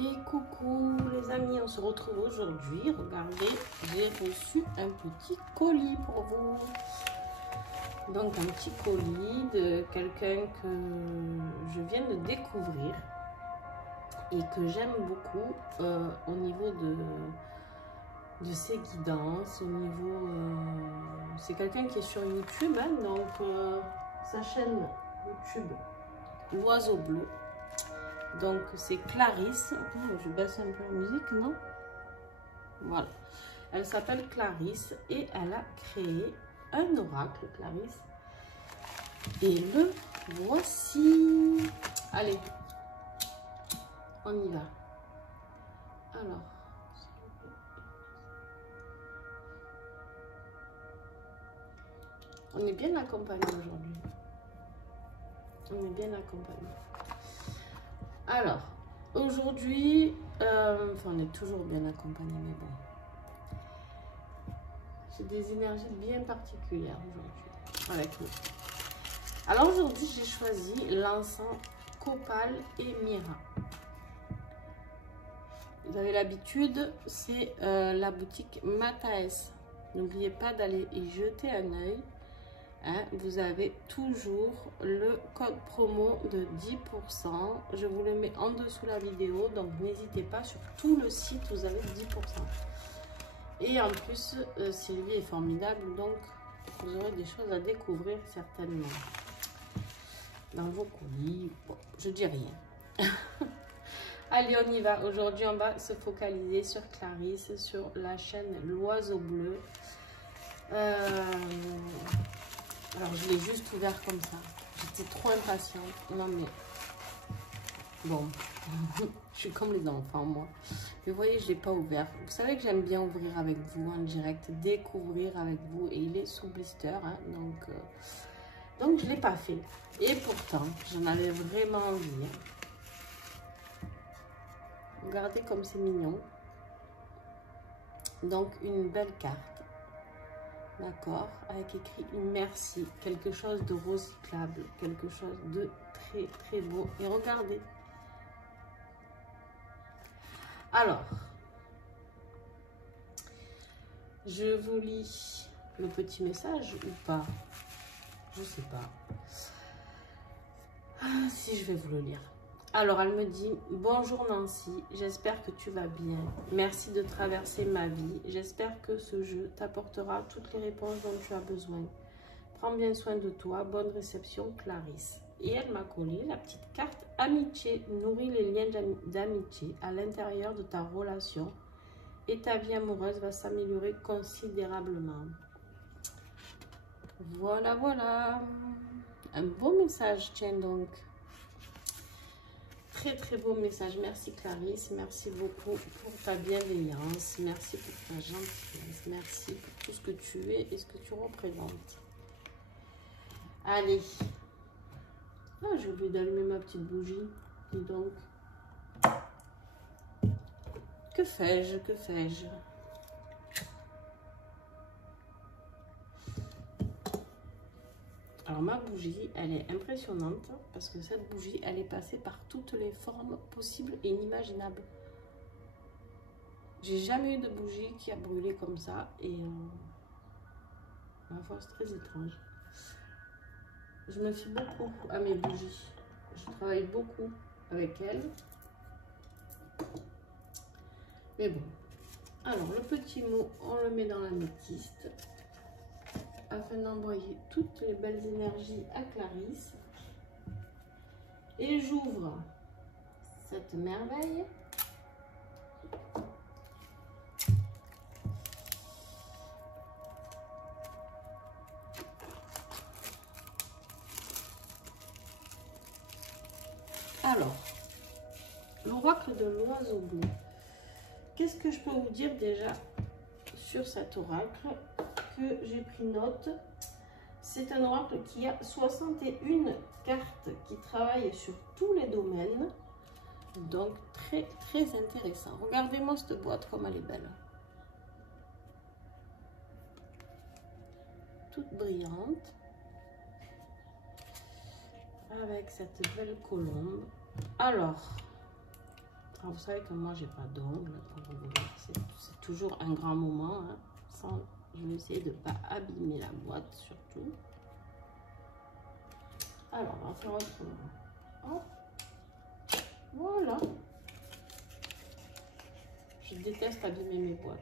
Et coucou les amis, on se retrouve aujourd'hui. Regardez, j'ai reçu un petit colis pour vous. Donc un petit colis de quelqu'un que je viens de découvrir et que j'aime beaucoup au niveau de ses guidances, au niveau... c'est quelqu'un qui est sur YouTube, hein, donc sa chaîne YouTube, l'oiseau bleu. Donc c'est Clarisse. Je baisse un peu la musique, non? Voilà. Elle s'appelle Clarisse et elle a créé un oracle, Clarisse. Et le voici. Allez, on y va. Alors, on est bien accompagné aujourd'hui. On est bien accompagné. Alors, aujourd'hui, enfin, on est toujours bien accompagné, mais bon. J'ai des énergies bien particulières aujourd'hui avec nous. Alors aujourd'hui, j'ai choisi l'encens copal et myrrha. Vous avez l'habitude, c'est la boutique Mataes. N'oubliez pas d'aller y jeter un œil. Hein, vous avez toujours le code promo de 10%. Je vous le mets en dessous la vidéo, donc n'hésitez pas, sur tout le site vous avez 10%. Et en plus Sylvie est formidable, donc vous aurez des choses à découvrir certainement dans vos colis. Bon, je dis rien. Allez, on y va. Aujourd'hui on va se focaliser sur Clarisse, sur la chaîne l'oiseau bleu. Alors, je l'ai juste ouvert comme ça. J'étais trop impatiente. Non, mais... Bon. Je suis comme les enfants, moi. Mais vous voyez, je ne l'ai pas ouvert. Vous savez que j'aime bien ouvrir avec vous en direct. Découvrir avec vous. Et il est sous blister. Hein, donc, je ne l'ai pas fait. Et pourtant, j'en avais vraiment envie. Hein. Regardez comme c'est mignon. Donc, une belle carte. D'accord, avec écrit merci, quelque chose de recyclable, quelque chose de très très beau. Et regardez. Alors, je vous lis le petit message ou pas? Je sais pas. Ah, si, je vais vous le lire. Alors, elle me dit « Bonjour Nancy, j'espère que tu vas bien. Merci de traverser ma vie. J'espère que ce jeu t'apportera toutes les réponses dont tu as besoin. Prends bien soin de toi. Bonne réception, Clarisse. » Et elle m'a collé la petite carte « Amitié. Nourris les liens d'amitié à l'intérieur de ta relation et ta vie amoureuse va s'améliorer considérablement. » Voilà, voilà. Un beau message, tiens donc. Très très beau message. Merci Clarisse, merci beaucoup pour ta bienveillance, merci pour ta gentillesse, merci pour tout ce que tu es et ce que tu représentes. Allez. Ah, j'ai oublié d'allumer ma petite bougie. Dis donc. Que fais-je? Que fais-je? Alors ma bougie, elle est impressionnante parce que cette bougie, elle est passée par toutes les formes possibles et inimaginables. J'ai jamais eu de bougie qui a brûlé comme ça et ma foi, c'est très étrange. Je me fie beaucoup à mes bougies. Je travaille beaucoup avec elles. Mais bon. Alors le petit mot, on le met dans l'améthyste, afin d'envoyer toutes les belles énergies à Clarisse. Et j'ouvre cette merveille. Alors, l'oracle de l'oiseau bleu. Qu'est-ce que je peux vous dire déjà sur cet oracle que j'ai pris note? C'est un oracle qui a 61 cartes qui travaillent sur tous les domaines. Donc, très, très intéressant. Regardez-moi cette boîte, comme elle est belle. Toute brillante. Avec cette belle colombe. Alors, Alors, vous savez que moi, j'ai pas d'ongles. C'est toujours un grand moment. Hein, sans, je vais essayer de ne pas abîmer la boîte, surtout. Alors, on va faire autrement. Hop. Voilà. Je déteste abîmer mes boîtes.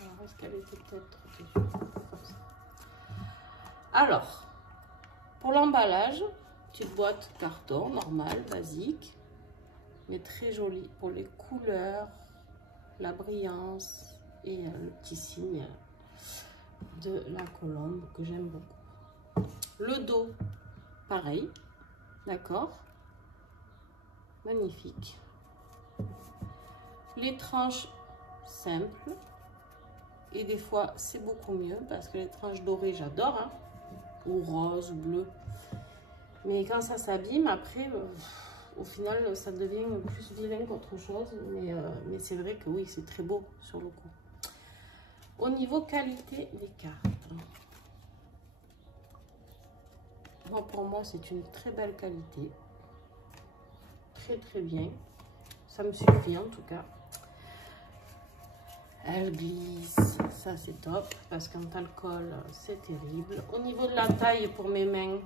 Alors, est-ce qu'elle était peut-être comme ça? Alors, pour l'emballage, petite boîte carton normale, basique, mais très jolie pour les couleurs, la brillance et le petit signe de la colombe que j'aime beaucoup. Le dos, pareil, d'accord, magnifique. Les tranches simples, et des fois c'est beaucoup mieux parce que les tranches dorées j'adore, hein, ou rose ou bleu, mais quand ça s'abîme après au final ça devient plus vilain qu'autre chose, mais c'est vrai que oui, c'est très beau sur le coup. Au niveau qualité des cartes, bon, pour moi c'est une très belle qualité, très bien, ça me suffit en tout cas. Elle glisse, ça c'est top, parce qu'en alcool c'est terrible. Au niveau de la taille pour mes mains,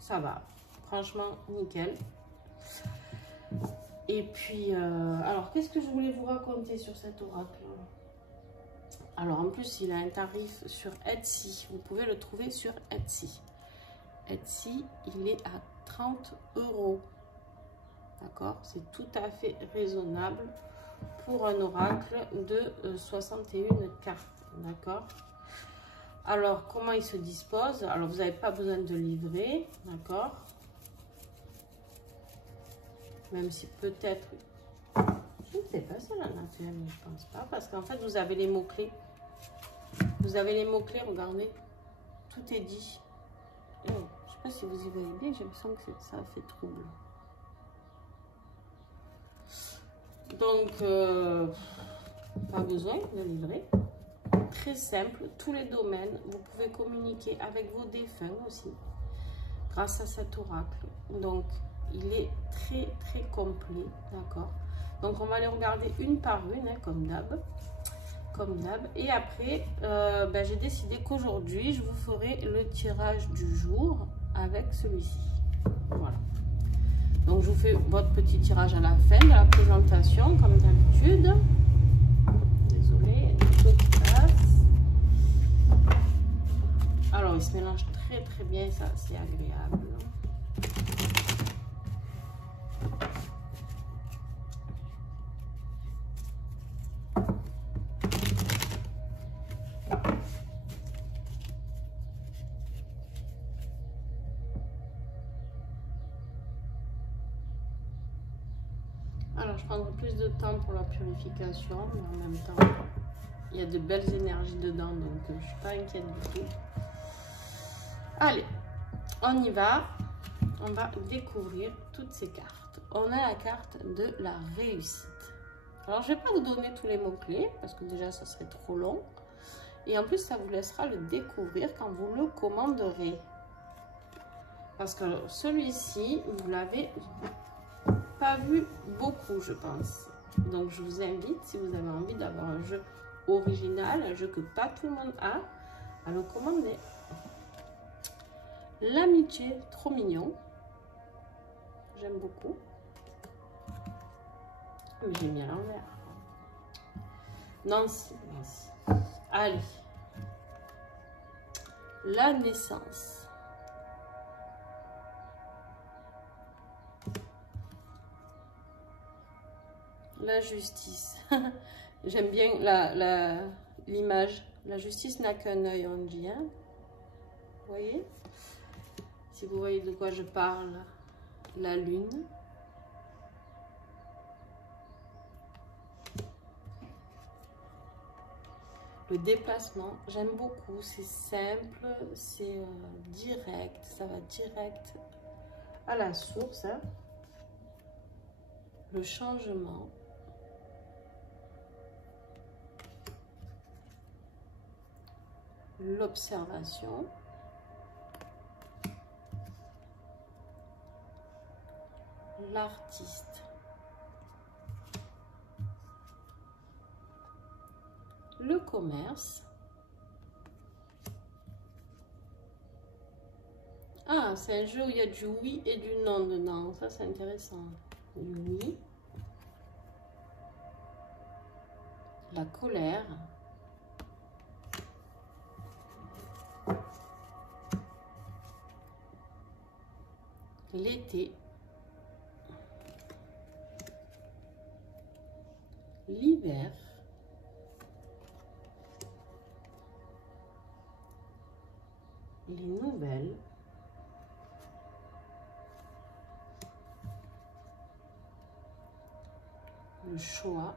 ça va, franchement nickel. Et puis, alors qu'est-ce que je voulais vous raconter sur cet oracle? Alors en plus il a un tarif sur Etsy, vous pouvez le trouver sur Etsy. Etsy, il est à 30 €, d'accord, c'est tout à fait raisonnable pour un oracle de 61 cartes, d'accord. Alors comment il se dispose? Alors vous n'avez pas besoin de livrer, d'accord, même si peut-être, je ne sais pas si elle en a fait, mais je pense pas, parce qu'en fait vous avez les mots clés, regardez, tout est dit. Oh, je sais pas si vous y voyez bien, j'ai l'impression que ça a fait trouble. Donc, pas besoin de livrer. Très simple, tous les domaines. Vous pouvez communiquer avec vos défunts aussi, grâce à cet oracle. Donc, il est très complet, d'accord. Donc, on va les regarder une par une, hein, comme d'hab. Et après, j'ai décidé qu'aujourd'hui, je vous ferai le tirage du jour avec celui-ci. Voilà. Donc, je vous fais votre petit tirage à la fin de la présentation, comme d'habitude. Désolée, il y a des choses qui passent. Alors, il se mélange très bien, ça, c'est agréable. Alors, je prendrai plus de temps pour la purification, mais en même temps, il y a de belles énergies dedans, donc je ne suis pas inquiète du tout. Allez, on y va. On va découvrir toutes ces cartes. On a la carte de la réussite. Alors, je ne vais pas vous donner tous les mots-clés, parce que déjà, ça serait trop long. Et en plus, ça vous laissera le découvrir quand vous le commanderez. Parce que celui-ci, vous l'avez pas vu beaucoup, je pense. Donc je vous invite, si vous avez envie d'avoir un jeu original, un jeu que pas tout le monde a, à le commander. L'amitié, trop mignon, j'aime beaucoup, mais j'ai mis à l'envers. Nancy. Allez, la naissance. La justice. J'aime bien l'image. La justice n'a qu'un œil, on dit. Hein? Vous voyez? Si vous voyez de quoi je parle. La lune. Le déplacement. J'aime beaucoup. C'est simple. C'est direct. Ça va direct à la source. Hein? Le changement. l'observation, l'artiste, le commerce. Ah, c'est un jeu où il y a du oui et du non dedans. Ça, c'est intéressant. Du oui. La colère. L'été. L'hiver. Les nouvelles. Le choix.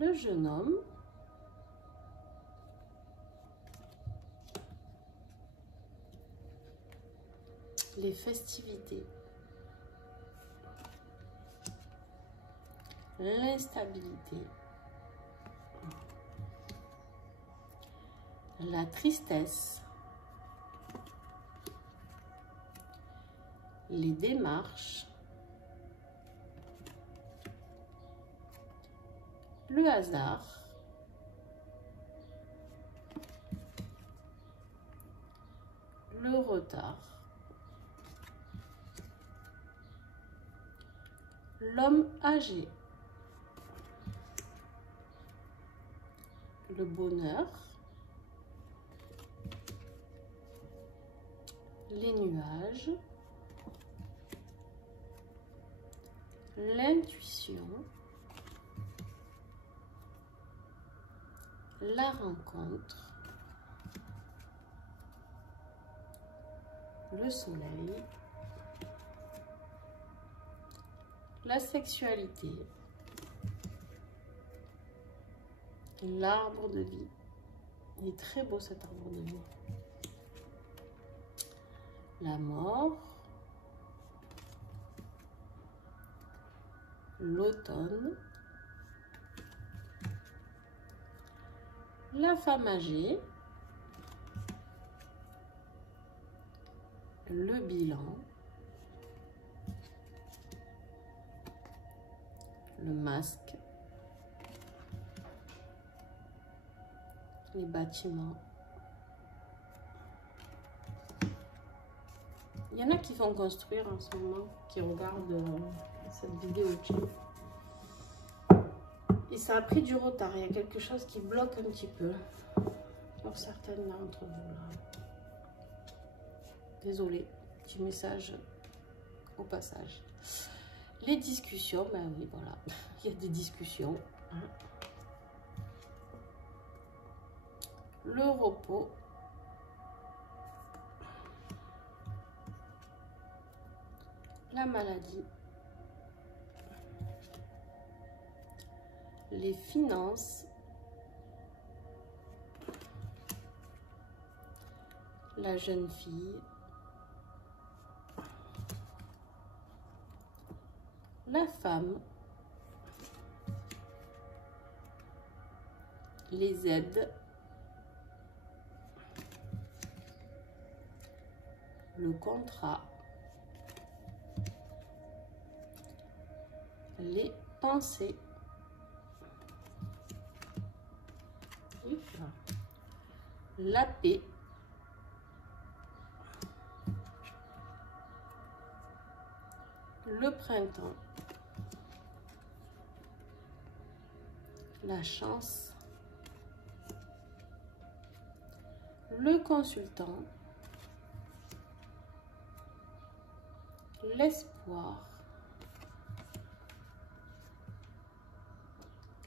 Le jeune homme. Les festivités. L'instabilité. La tristesse. Les démarches. Le hasard. Le retard. L'homme âgé. Le bonheur. Les nuages. L'intuition. La rencontre. Le soleil. La sexualité. L'arbre de vie. Il est très beau cet arbre de vie. La mort. L'automne. La femme âgée. Le bilan. Le masque. Les bâtiments. Il y en a qui vont construire en ce moment, qui regardent cette vidéo. Et ça a pris du retard. Il y a quelque chose qui bloque un petit peu pour certaines d'entre vous là. Désolée, petit message au passage. Les discussions, ben oui, voilà, il y a des discussions. Hein. Le repos. La maladie. Les finances. La jeune fille. La femme. Les aides. Le contrat. Les pensées. La paix. Le printemps. La chance. Le consultant. L'espoir.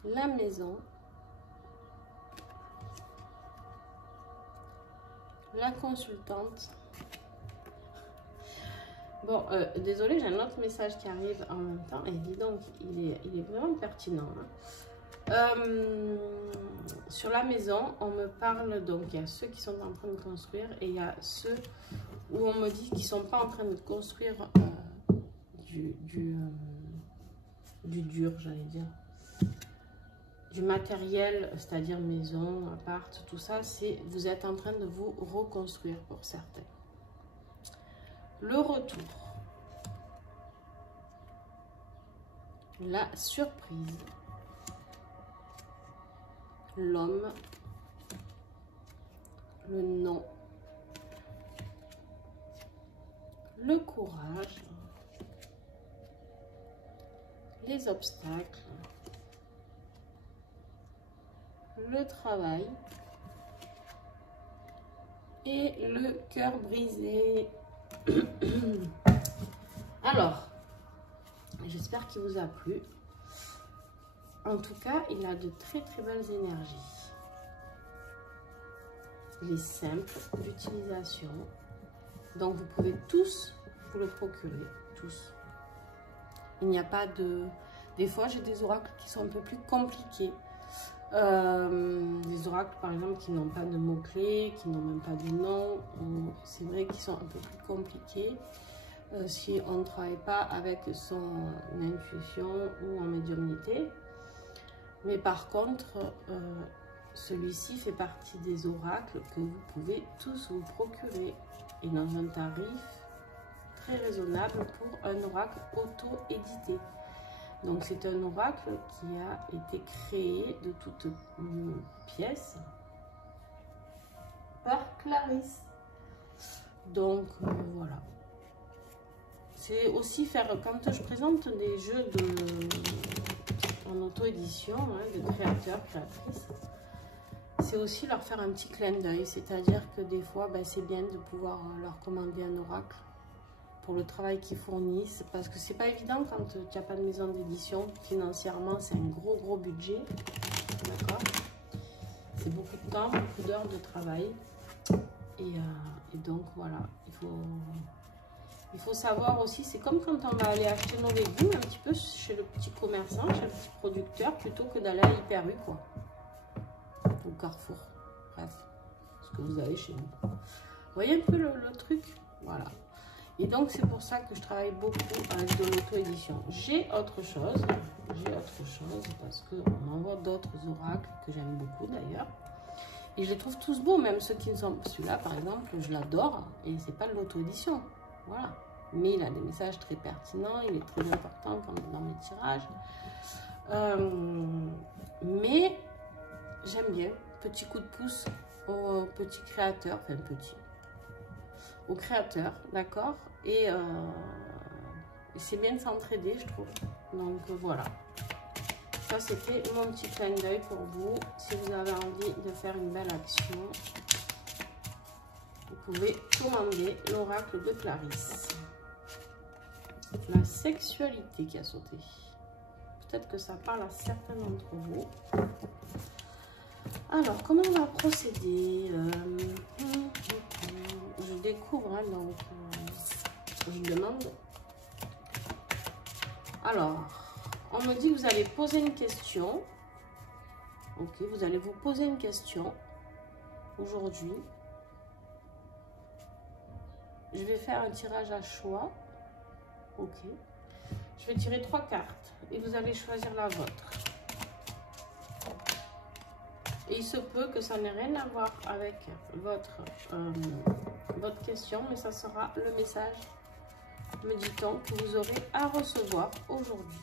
La maison. La consultante. Bon, désolé, j'ai un autre message qui arrive en même temps. Et dis donc, il est vraiment pertinent. Hein. Sur la maison, on me parle, donc il y a ceux qui sont en train de construire et il y a ceux où on me dit qu'ils ne sont pas en train de construire du dur, j'allais dire. du matériel, c'est-à-dire maison, appart, tout ça, c'est vous êtes en train de vous reconstruire pour certains. Le retour. La surprise. L'homme. Le non. Le courage. Les obstacles. Le travail. Et le cœur brisé. Alors, j'espère qu'il vous a plu. En tout cas, il a de très très belles énergies. Il est simple d'utilisation. Donc vous pouvez tous vous le procurer. Tous. Il n'y a pas de... Des fois, j'ai des oracles qui sont un peu plus compliqués. Des oracles, par exemple, qui n'ont pas de mots-clés, qui n'ont même pas de nom. C'est vrai qu'ils sont un peu plus compliqués. Si on ne travaille pas avec son intuition ou en médiumnité. Mais par contre, celui-ci fait partie des oracles que vous pouvez tous vous procurer et dans un tarif très raisonnable pour un oracle auto-édité. Donc c'est un oracle qui a été créé de toutes pièces par Clarisse. Donc voilà. C'est aussi faire, quand je présente des jeux en auto-édition, hein, de créateurs, créatrices, c'est aussi leur faire un petit clin d'œil. C'est-à-dire que des fois, ben, c'est bien de pouvoir leur commander un oracle pour le travail qu'ils fournissent. Parce que c'est pas évident quand tu n'as pas de maison d'édition. Financièrement, c'est un gros budget. D'accord? C'est beaucoup de temps, beaucoup d'heures de travail. Et donc, voilà, il faut savoir aussi, c'est comme quand on va aller acheter nos légumes un petit peu chez le petit commerçant, chez le petit producteur, plutôt que d'aller à Hyper U, quoi. Au Carrefour. Bref, ce que vous avez chez nous. Vous voyez un peu le truc? Voilà. Et donc, c'est pour ça que je travaille beaucoup avec de l'auto-édition. J'ai autre chose, parce qu'on m'envoie d'autres oracles que j'aime beaucoup d'ailleurs. Et je les trouve tous beaux, même ceux qui ne sont pas. Celui-là, par exemple, je l'adore et c'est pas de l'auto-édition. Voilà. Mais il a des messages très pertinents, il est très important dans mes tirages. Mais j'aime bien. Petit coup de pouce aux petits créateurs, enfin petit. Aux créateurs, d'accord? Et c'est bien de s'entraider, je trouve. Donc voilà. Ça, c'était mon petit clin d'œil pour vous. Si vous avez envie de faire une belle action, vous pouvez commander l'oracle de Clarisse. La sexualité qui a sauté. Peut-être que ça parle à certains d'entre vous. Alors, comment on va procéder? Je découvre, hein, donc je demande. Alors, on me dit que vous allez poser une question. Ok, vous allez vous poser une question aujourd'hui. Je vais faire un tirage à choix. Ok. Je vais tirer 3 cartes et vous allez choisir la vôtre. Et il se peut que ça n'ait rien à voir avec votre question, mais ça sera le message, me dit-on, que vous aurez à recevoir aujourd'hui.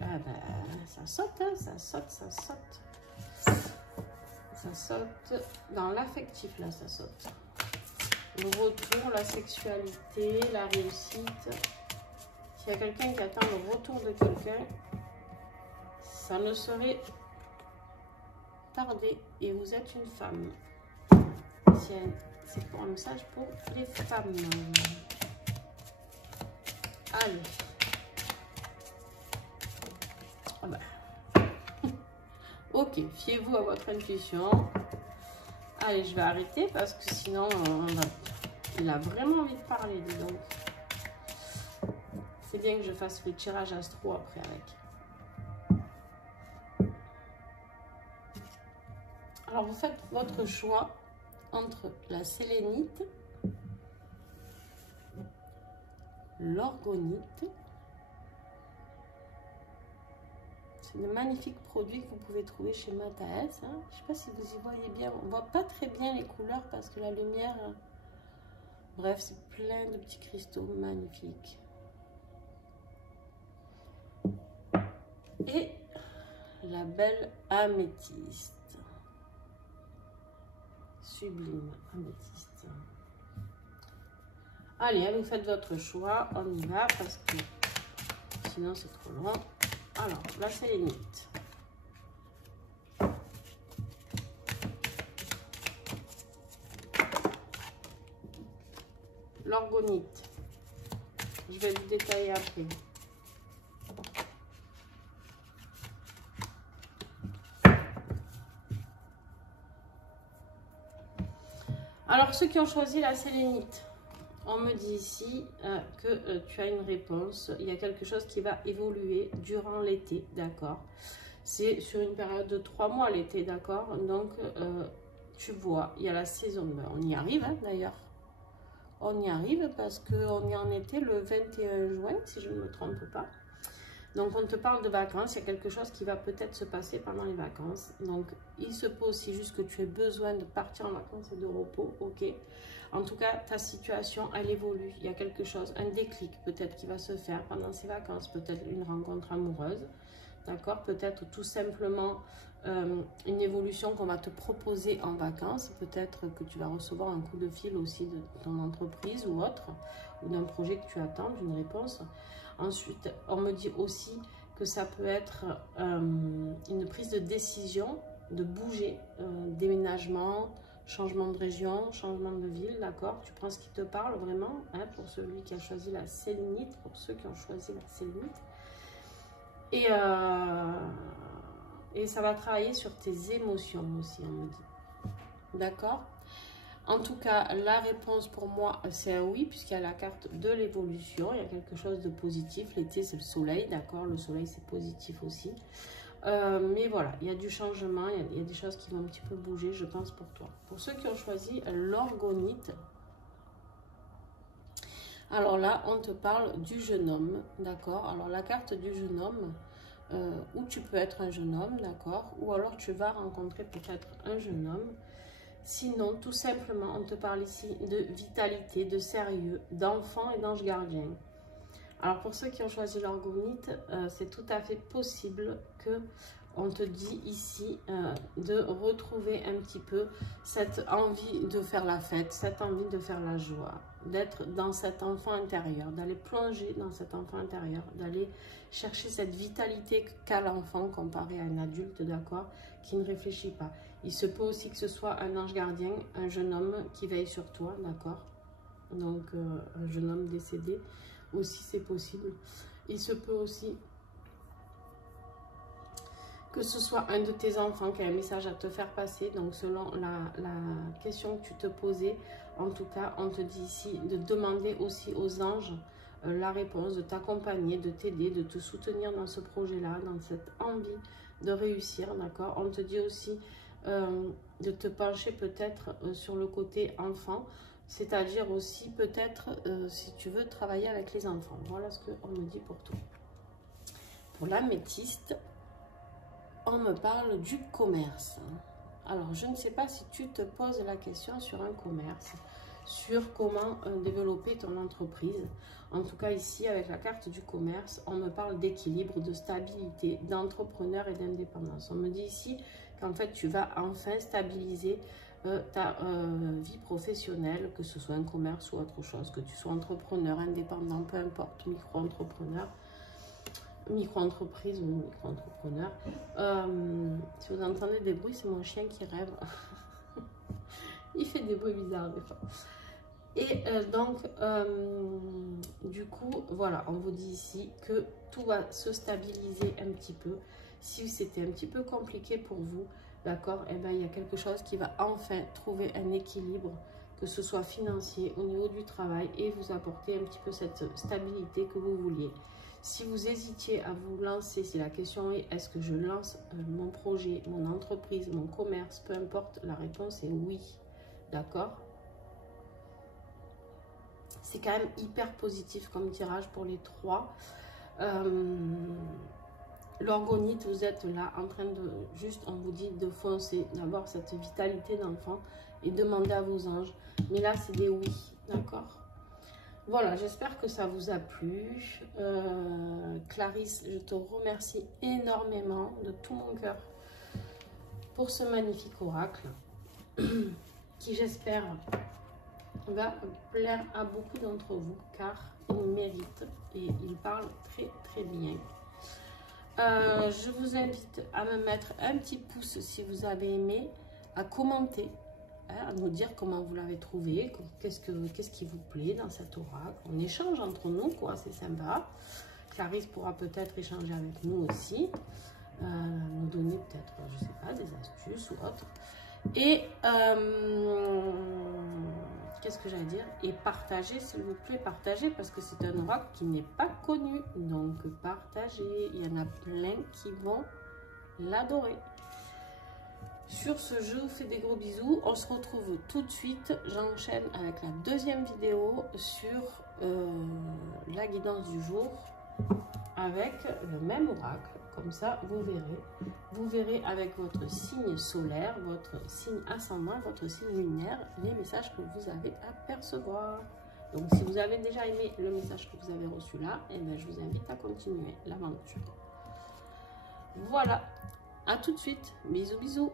Ah ben, ça saute, hein, ça saute, ça saute. Ça saute dans l'affectif, là, ça saute. Le retour, la sexualité, la réussite. S'il y a quelqu'un qui attend le retour de quelqu'un, ça ne serait tardé. Et vous êtes une femme. C'est pour un message pour les femmes. Allez. Ah ben. Ok, fiez-vous à votre intuition. Allez, je vais arrêter parce que sinon, il a vraiment envie de parler, dis donc. C'est bien que je fasse le tirage astro après avec. Alors, vous faites votre choix entre la sélénite, l'orgonite, C'est de magnifiques produits que vous pouvez trouver chez Mataes. Hein. Je ne sais pas si vous y voyez bien. On ne voit pas très bien les couleurs parce que la lumière... Bref, c'est plein de petits cristaux magnifiques. Et la belle améthyste. Sublime améthyste. Allez, vous faites votre choix. On y va parce que sinon c'est trop long. Alors, la sélénite. L'orgonite. Je vais vous détailler après. Alors, ceux qui ont choisi la sélénite, on me dit ici que tu as une réponse. Il y a quelque chose qui va évoluer durant l'été, d'accord? C'est sur une période de 3 mois l'été, d'accord? Donc, tu vois, il y a la saison. On y arrive, hein, d'ailleurs. On y arrive parce qu'on est en été le 21 juin, si je ne me trompe pas. Donc, on te parle de vacances. Il y a quelque chose qui va peut-être se passer pendant les vacances. Donc, il se peut aussi juste que tu aies besoin de partir en vacances et de repos, ok? En tout cas, ta situation, elle évolue. Il y a quelque chose, un déclic peut-être qui va se faire pendant ces vacances. Peut-être une rencontre amoureuse, d'accord? Peut-être tout simplement une évolution qu'on va te proposer en vacances. Peut-être que tu vas recevoir un coup de fil aussi de ton entreprise ou autre, ou d'un projet que tu attends, d'une réponse. Ensuite, on me dit aussi que ça peut être une prise de décision, de bouger, déménagement, changement de région, changement de ville, d'accord? Tu prends ce qui te parle vraiment, hein, pour celui qui a choisi la sélénite, pour ceux qui ont choisi la sélénite. Et ça va travailler sur tes émotions aussi, on me dit. D'accord? En tout cas, la réponse pour moi, c'est un oui, puisqu'il y a la carte de l'évolution. Il y a quelque chose de positif. L'été, c'est le soleil, d'accord? Le soleil, c'est positif aussi. Mais voilà, il y a du changement. Il y a des choses qui vont un petit peu bouger, je pense, pour toi. Pour ceux qui ont choisi l'orgonite, alors là, on te parle du jeune homme, d'accord? Alors, la carte du jeune homme, où tu peux être un jeune homme, d'accord? Ou alors, tu vas rencontrer peut-être un jeune homme. Sinon, tout simplement, on te parle ici de vitalité, de sérieux, d'enfant et d'ange gardien. Alors, pour ceux qui ont choisi l'orgonite, c'est tout à fait possible que on te dit ici de retrouver un petit peu cette envie de faire la fête, cette envie de faire la joie, d'être dans cet enfant intérieur, d'aller plonger dans cet enfant intérieur, d'aller chercher cette vitalité qu'a l'enfant comparé à un adulte, d'accord, qui ne réfléchit pas. Il se peut aussi que ce soit un ange gardien, un jeune homme qui veille sur toi, d'accord? Donc, un jeune homme décédé, aussi c'est possible. Il se peut aussi que ce soit un de tes enfants qui a un message à te faire passer. Donc, selon la question que tu te posais, en tout cas, on te dit ici de demander aussi aux anges la réponse, de t'accompagner, de t'aider, de te soutenir dans ce projet-là, dans cette envie de réussir, d'accord? On te dit aussi de te pencher peut-être sur le côté enfant, c'est-à-dire aussi peut-être si tu veux travailler avec les enfants. Voilà ce qu'on me dit pour toi. Pour l'améthyste, on me parle du commerce. Alors, je ne sais pas si tu te poses la question sur un commerce, sur comment développer ton entreprise. En tout cas, ici, avec la carte du commerce, on me parle d'équilibre, de stabilité, d'entrepreneur et d'indépendance. On me dit ici qu'en fait, tu vas enfin stabiliser ta vie professionnelle, que ce soit un commerce ou autre chose, que tu sois entrepreneur, indépendant, peu importe, micro-entrepreneur, micro-entreprise ou micro-entrepreneur. Si vous entendez des bruits, c'est mon chien qui rêve. Il fait des bruits bizarres des fois. Et donc, du coup, voilà, on vous dit ici que tout va se stabiliser un petit peu. Si c'était un petit peu compliqué pour vous, d'accord, et ben il y a quelque chose qui va enfin trouver un équilibre, que ce soit financier, au niveau du travail, et vous apporter un petit peu cette stabilité que vous vouliez. Si vous hésitiez à vous lancer, si la question est est-ce que je lance mon projet, mon entreprise, mon commerce, peu importe, la réponse est oui, d'accord? C'est quand même hyper positif comme tirage pour les trois. L'orgonite, vous êtes là en train de, juste on vous dit de foncer, d'avoir cette vitalité d'enfant et demander à vos anges. Mais là, c'est des oui, d'accord? Voilà, j'espère que ça vous a plu. Clarisse, je te remercie énormément de tout mon cœur pour ce magnifique oracle qui, j'espère, va plaire à beaucoup d'entre vous car il mérite et il parle très très bien. Je vous invite à me mettre un petit pouce si vous avez aimé, à commenter, hein, à nous dire comment vous l'avez trouvé, qu'est-ce qui vous plaît dans cet oracle. On échange entre nous, quoi, c'est sympa. Clarisse pourra peut-être échanger avec nous aussi, nous donner peut-être, je sais pas, des astuces ou autre. Et qu'est-ce que j'allais dire? Et partagez, s'il vous plaît, partagez, parce que c'est un oracle qui n'est pas connu. Donc, partagez. Il y en a plein qui vont l'adorer. Sur ce, je vous fais des gros bisous. On se retrouve tout de suite. J'enchaîne avec la deuxième vidéo sur la guidance du jour avec le même oracle. Comme ça, vous verrez avec votre signe solaire, votre signe ascendant, votre signe lunaire, les messages que vous avez à percevoir. Donc, si vous avez déjà aimé le message que vous avez reçu là, eh bien, je vous invite à continuer l'aventure. Voilà, à tout de suite. Bisous, bisous.